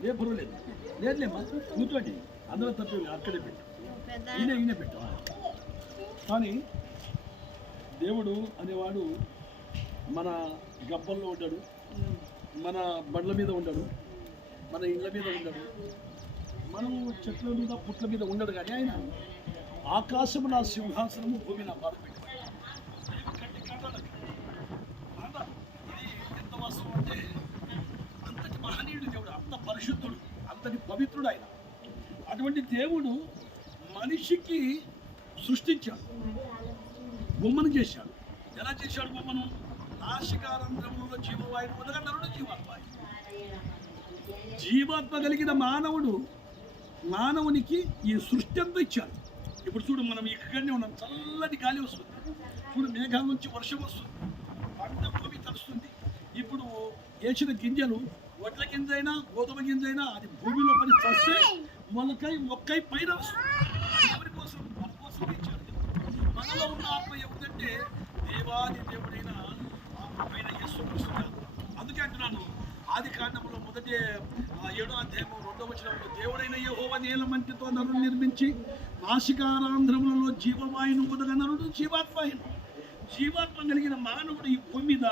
ఏ పర్వాలేదు లేదులేమ్మా కూర్చోండి. అందరూ తప్పి అక్కడే పెట్టు. ఈయన ఈయన పెట్టు కానీ దేవుడు అనేవాడు మన గబ్బల్లో ఉంటాడు మన బండ్ల మీద ఉండడు మన ఇళ్ళ మీద ఉండడు మనం చెట్ల మీద పుట్ల మీద ఉండడు కానీ ఆయన ఆకాశము నా సింహాసనము భూమి నా బాధ ఎంత వాస్తవం అంటే అంతటి మహనీయుడు దేవుడు అంత పరిశుద్ధుడు అతని పవిత్రుడు ఆయన అటువంటి దేవుడు మనిషికి సృష్టించాడు. బొమ్మను చేశాడు. ఎలా చేశాడు బొమ్మను? నాసికారంధ్రములో జీవవాయువు ఉదగన్నరుడు జీవాత్మ జీవాత్మ కలిగిన మానవుడు మానవునికి ఈ సృష్టి అంతా ఇచ్చాడు. ఇప్పుడు చూడు మనం ఇక్కడనే ఉన్నాం. చల్లటి గాలి వస్తుంది. చూడు మేఘాల నుంచి వర్షం వస్తుంది. పంట భూమి తడుస్తుంది. ఇప్పుడు వేసిన గింజలు వడ్ల గింజ అయినా గోధుమ గింజ అయినా అది భూమిలో పని చస్తే మొలకై మొక్కై పైన ఎవరి కోసం? మన కోసం ఇచ్చాడు. మనలో ఉన్న ఆత్మ ఎవరిదంటే దేవాది దేవుడైన ఆత్మపైన యేసు అందుకే అంటున్నాను ఆది కాండంలో మొదటి ఆ, ఏడో అధ్యాయం రెండో వచనంలో దేవుడైన యహోవ నీల మంటితో నరుడు నిర్మించి నాసికారాంధ్రములలో జీవవాయును ఉదగ నరుడు జీవాత్మాయను జీవాత్మ కలిగిన మానవుడు ఈ భూమి మీద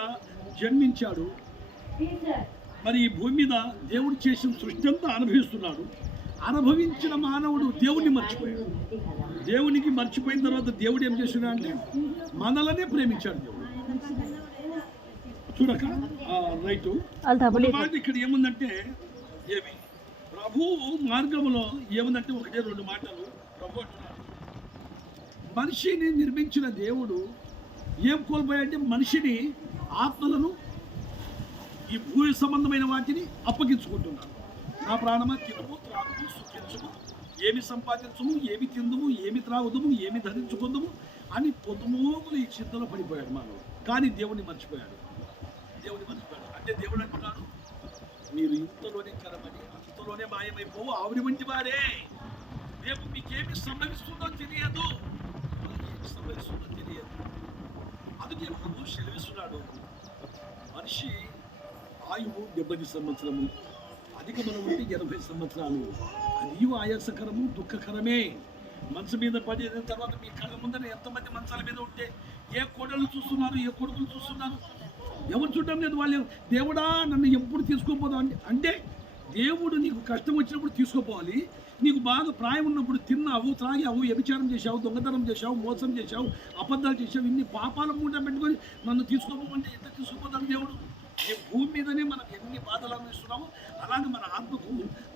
జన్మించాడు. మరి ఈ భూమి మీద దేవుడు చేసిన సృష్టి అంతా అనుభవిస్తున్నాడు. అనుభవించిన మానవుడు దేవుణ్ణి మర్చిపోయాడు. దేవునికి మర్చిపోయిన తర్వాత దేవుడు ఏం చేసినా అంటే మనలనే ప్రేమించాడు దేవుడు. చూడక రైతు ఇక్కడ ఏముందంటే ఏమి? ప్రభు మార్గంలో ఏముందంటే ఒకటే రెండు మాటలు ప్రభు మనిషిని నిర్మించిన దేవుడు ఏం కోల్పోయాడంటే మనిషిని ఆత్మలను ఈ భూమి సంబంధమైన వాటిని అప్పగించుకుంటున్నాను. నా ప్రాణమా తినుము త్రాగుము సుఖించుము ఏమి సంపాదించుము ఏమి తిందుము ఏమి త్రాగుదుము ఏమి ధరించుకుందుము అని పొద్దుమోగులు ఈ చింతలో పడిపోయాడు మానవుడు కానీ దేవుణ్ణి మర్చిపోయాడు. దేవుని మర్చిపోయాడు. అంటే దేవుడు అంటున్నాడు మీరు ఇంతలోనే కరమని అంతలోనే మాయమైపోవు. ఆవిరి వంటి వారే. రేపు మీకేమి సంభవిస్తుందో తెలియదు. ఏమి సంభవిస్తుందో తెలియదు. అందుకే ప్రభు సెలవిస్తున్నాడు మనిషి ఆయువు డెబ్బై సంవత్సరము అధిక బలం ఉంటే ఎనభై సంవత్సరాలు. అది ఆయాసకరము దుఃఖకరమే. మనసు మీద పడిన తర్వాత మీ కళ్ళ ముందర ఎంతమంది మంచాల మీద ఉంటే ఏ కోడలు చూస్తున్నారు ఏ కొడుకులు చూస్తున్నారు? ఎవరు చూడడం లేదు వాళ్ళు. దేవుడా నన్ను ఎప్పుడు తీసుకోపోదాం అంటే అంటే దేవుడు నీకు కష్టం వచ్చినప్పుడు తీసుకోపోవాలి. నీకు బాగా ప్రాయం ఉన్నప్పుడు తిన్నావు త్రాగావు వ్యభిచారం చేశావు దొంగతనం చేశావు మోసం చేశావు అబద్ధాలు చేశావు ఇన్ని పాపాల మూట పెట్టుకొని నన్ను తీసుకోపోమంటే ఎంత తీసుకోపోతాడు దేవుడు? ఈ భూమి మీదనే మనం ఎన్ని బాధలు అనుభవిస్తున్నామో అలాగే మన ఆత్మకు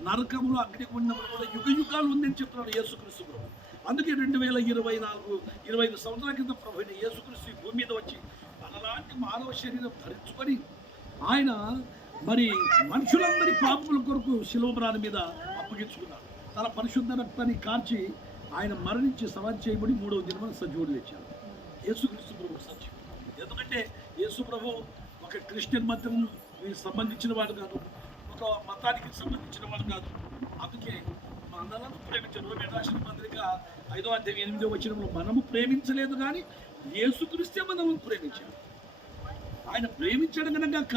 నరకంలో అగ్నిగుండంలో కూడా యుగ యుగాలు ఉందని చెప్తున్నాడు యేసుక్రీస్తు ప్రభు. అందుకే రెండు వేల ఇరవై నాలుగు ఇరవై ఐదు సంవత్సరాల క్రితం ప్రభు యేసుక్రీస్తు ఈ భూమి మీద వచ్చి మనలాంటి మానవ శరీరం ధరించుకొని ఆయన మరి మనుషులందరి పాపముల కొరకు శిలోపరాల మీద అప్పగించుకున్నాడు. తన పరిశుద్ధ రక్తాన్ని కార్చి ఆయన మరణించి సమాధి చేయబడి మూడవ దినమని సజీవుడు తెచ్చాడు యేసుక్రీస్తు ప్రభు సజీవుడు ఎందుకంటే యేసు ప్రభు క్రిస్టియన్ మతం సంబంధించిన వాడు కాదు ఒక మతానికి సంబంధించిన వాడు కాదు. అందుకే మనలను ప్రేమించారు రోమే రాసిన మాదిరిక ఐదో అధ్యాయం ఎనిమిదో వచ్చినప్పుడు మనము ప్రేమించలేదు కానీ యేసుక్రీస్తే మనము ప్రేమించాడు ఆయన ప్రేమించడం కనుక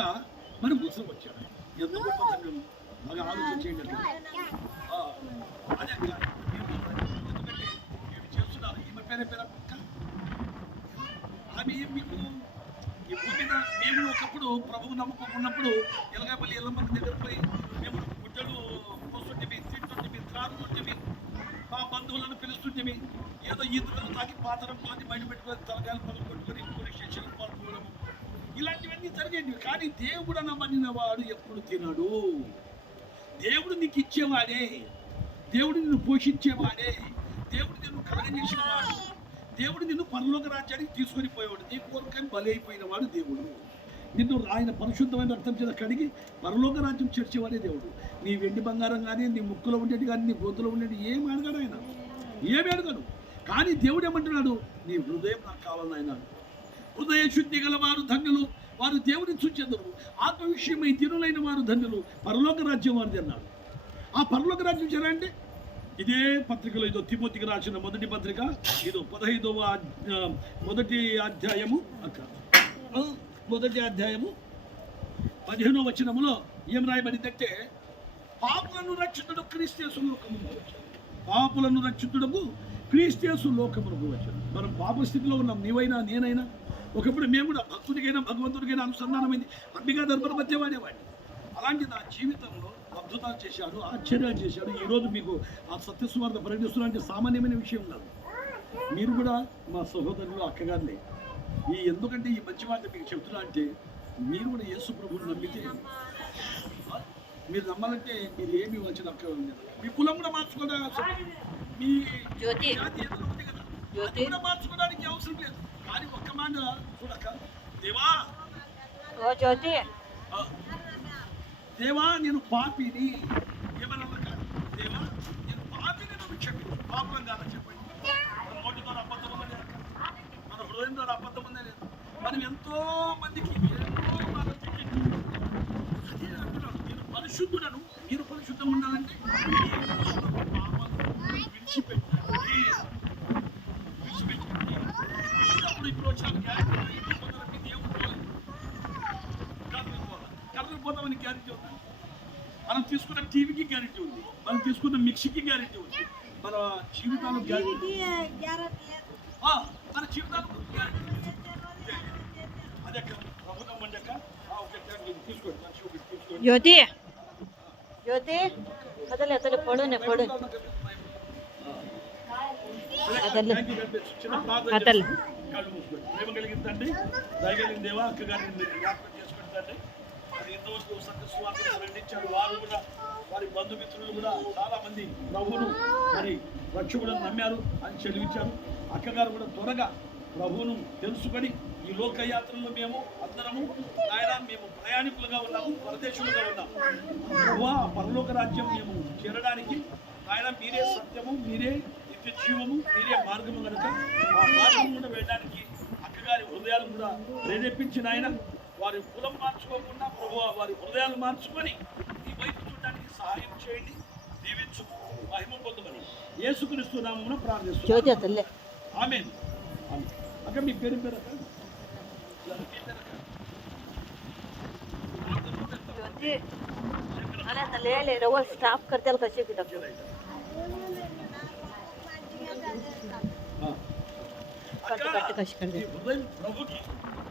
మన కోసం వచ్చాడు ఎంత గొప్ప బాగా ఆలోచన చేయండి. అదే ఎందుకంటే ఇవి చేస్తున్నారు? ఈమె పేరే పేర పక్క ఆమె మీకు ఈ భూమి మేము ఒకప్పుడు ప్రభువు నమ్మకం ఉన్నప్పుడు ఎలగాపల్లి ఎల్లమ్మ దగ్గర పోయి మేము గుడ్డలు పోస్తుంటే తింటుంటే త్రాగుతుంటే మా బంధువులను పిలుస్తుంటే ఏదో ఇద్దరు తాకి పాత్రం తాకి బయట పెట్టుకొని తలగాలు పనులు కొట్టుకొని ఇంకొక స్టేషన్ పాల్గొనడం ఇలాంటివన్నీ జరిగేవి కానీ దేవుడు నమ్మని వాడు ఎప్పుడు తినడు. దేవుడు నీకు ఇచ్చేవాడే. దేవుడు నిన్ను పోషించేవాడే. దేవుడు నిన్ను కలగజేసిన వాడు దేవుడు నిన్ను పరలోక రాజ్యానికి తీసుకొని పోయేవాడు. నీ కోరికని బలి అయిపోయిన వాడు దేవుడు. నిన్ను ఆయన పరిశుద్ధమైన అర్థం చేత కడిగి పరలోక రాజ్యం చేర్చేవాడే దేవుడు. నీ వెండి బంగారం కానీ నీ ముక్కులో ఉండేది కానీ నీ గొంతులో ఉండేది ఏం అడగాడు ఆయన. ఏమి అడగడు. కానీ దేవుడు ఏమంటున్నాడు? నీ హృదయం నాకు కావాలని ఆయన హృదయ శుద్ధి గల వారు ధన్యులు. వారు దేవుని చూచెందరు ఆత్మ విషయమై తిరులైన వారు ధన్యులు. పరలోక రాజ్యం వారిది అన్నాడు. ఆ పరలోక రాజ్యం చేరా ఇదే పత్రికలో ఇదో తిమోతికి రాసిన మొదటి పత్రిక ఇదో పదహైదవ మొదటి అధ్యాయము మొదటి అధ్యాయము పదిహేనో వచనములో ఏం రాయబడిందంటే పాపులను రక్షితుడు క్రీస్తేసు లోకము వచ్చాడు. పాపులను రక్షితుడకు క్రీస్తేసు లోకము వచ్చాడు. మనం పాప స్థితిలో ఉన్నాం నీవైనా నేనైనా. ఒకప్పుడు మేము కూడా భక్తుడికైనా భగవంతుడికైనా అనుసంధానమైంది. అంబికా దర్బార్ మధ్య వాడేవాడిని అలాంటి నా జీవితంలో అద్భుతాలు చేశాడు ఆశ్చర్యాలు చేశాడు. ఈరోజు మీకు ఆ సత్యస్వార్థ ప్రకటిస్తున్నా అంటే సామాన్యమైన విషయం కాదు. మీరు కూడా మా సహోదరులు అక్కగారులే. ఈ ఎందుకంటే ఈ మంచి మాట మీకు చెప్తున్నా అంటే మీరు కూడా యేసు ప్రభువుని నమ్మితే మీరు నమ్మాలంటే మీరు ఏమి వచ్చిన అక్క మీ కులం కూడా మార్చుకోవడానికి మీ. జాతి ఉంది కదా. కూడా మార్చుకోవడానికి అవసరం లేదు. కానీ ఒక్క మాట చూడక్క. దేవా! జ్యోతి. దేవా నేను పాపిని. ఏమన్నా కాదు. దేవా నేను పాపిని నువ్వు క్షమించు పాపం కాదని చెప్పండి మన నోటి ద్వారా అబద్ధం ఉందని మన హృదయం ద్వారా అబద్ధం ఉందని లేదు. మనం ఎంతో మందికి ఎంతో మనం అదే అంటున్నాను. నేను పరిశుద్ధుడను. మీరు పరిశుద్ధం ఉండాలంటే మీ మనసులో ఇప్పుడు వచ్చాను గ్యారెంటీ ఇంటి ముందర మీ దేవుడు పోలేదు. కర్రలు పోదా. పోతామని గ్యారెంటీ ఉంది. మనం తీసుకున్న టీవీకి గ్యారెంటీ ఉంది. మనం తీసుకున్న మిక్సీకి గ్యారెంటీ ఉంది. మన జీవితాలు గ్యారెంటీ ఆ, మన జీవితాలు. అదే ప్రభుత్వం అక్క. తీసుకోండి. జ్యోతి. జ్యోతి కదలే అతలు పడునే పడు. అదలు. చేస్తాను. కళ్ళు మూసుకోండి. ప్రేమ కలిగిన తండ్రి దయగలిగిన దేవా అక్క గారిని మీరు జ్ఞాపకం చేసుకోండి తండ్రి మరి ఎంతవరకు సత్య వారు కూడా వారి బంధుమిత్రులు కూడా చాలా మంది ప్రభువును మరి రక్షకులను నమ్మారు అని చెల్లించారు. అక్కగారు కూడా త్వరగా ప్రభువును తెలుసుకొని ఈ లోకయాత్రలో మేము అందరము ఆయన మేము ప్రయాణికులుగా ఉన్నాము పరదేశులుగా ఉన్నాము. ప్రభువా ఆ పరలోక రాజ్యం మేము చేరడానికి ఆయన మీరే సత్యము మీరే నిత్య జీవము మీరే మార్గము కనుక ఆ మార్గం కూడా వెళ్ళడానికి అక్కగారి హృదయాలు కూడా ప్రేరేపించిన ఆయన వారి కులం మార్చుకోకుండా ప్రభు వారి హృదయాలు మార్చుకొని ఈ వైపు చూడడానికి సహాయం చేయండి దీవించు మహిమ పొందమని యేసుక్రీస్తు నామమున జ్యోతి ప్రార్థిస్తున్నాను అతల్లే ఆమేన్ ఆమేన్. అక్క మీ పేరు పేరు అక్క మీ పేరు అక్క? జ్యోతి అరే అతలే లే రవ్వ స్టాప్ करते कसे की डॉक्टर ఆ. కట్టు, కట్టు, కసి కట్టు. ఈ హృదయం ప్రభుకి